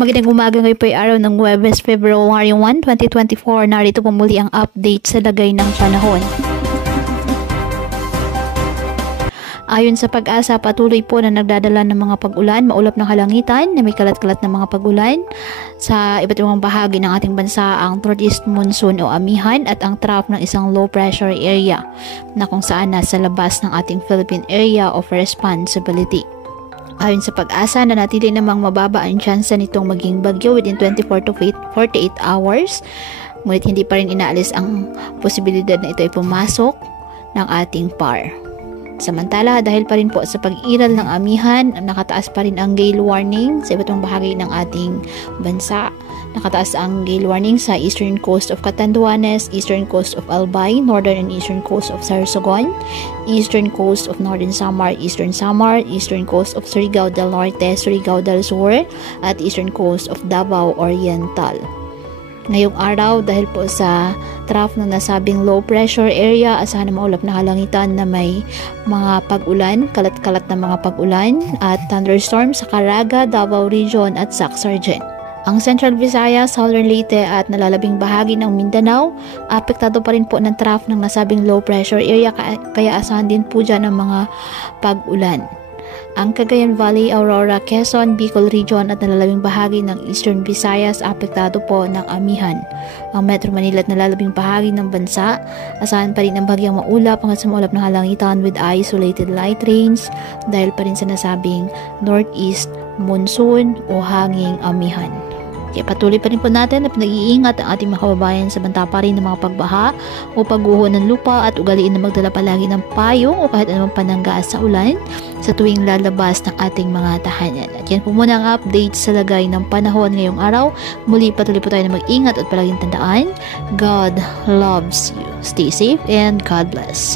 Magandang umaga, ngayon po ay araw ng Huwebes, February 1, 2024. Narito po muli ang update sa lagay ng panahon. Ayon sa Pag-asa, patuloy po na nagdadala ng mga pag-ulan, maulap ng kalangitan na may kalat-kalat na mga pag-ulan sa iba't ibang bahagi ng ating bansa, ang northeast monsoon o amihan at ang trough ng isang low pressure area na kung saan nasa labas ng ating Philippine Area of Responsibility. Ayon sa Pag-asa, nanatili namang mababa ang tsansa nitong maging bagyo within 24 to 48 hours. Ngunit hindi pa rin inaalis ang posibilidad na ito ay pumasok ng ating PAR. Samantala, dahil pa rin po sa pag-iral ng amihan, nakataas pa rin ang gale warning sa iba't ibang bahagi ng ating bansa. Nakataas ang gale warning sa eastern coast of Catanduanes, eastern coast of Albay, northern and eastern coast of Sorsogon, eastern coast of Northern Samar, eastern coast of Surigao del Norte, Surigao del Sur, at eastern coast of Davao Oriental. Ngayong araw, dahil po sa trough ng nasabing low pressure area, asahan na maulap na kalangitan na may mga pag-ulan, kalat-kalat na mga pag-ulan at thunderstorm sa Caraga, Davao Region at Sac-Sargent. Ang Central Visayas, Southern Leyte at nalalabing bahagi ng Mindanao, apektado pa rin po ng trough ng nasabing low pressure area, kaya asahan din po dyan ng mga pag-ulan. Ang Cagayan Valley, Aurora, Quezon, Bicol Region at nalalabing bahagi ng Eastern Visayas, apektado po ng amihan. Ang Metro Manila at nalalabing bahagi ng bansa, asahan pa rin ang bagyang maulap hanggang sa maulap ng halangitan with isolated light rains dahil pa rin sa nasabing northeast monsoon o hanging amihan. Kaya patuloy pa rin po natin na pinag-iingat ang ating mga kababayan sa banta pa rin ng mga pagbaha o pagguho ng lupa at ugaliin na magdala palagi ng payong o kahit anumang pananggaas sa ulan sa tuwing lalabas ng ating mga tahanan. At yan po muna ang update sa lagay ng panahon ngayong araw. Muli patuloy po tayo na mag-ingat at palaging tandaan, God loves you. Stay safe and God bless.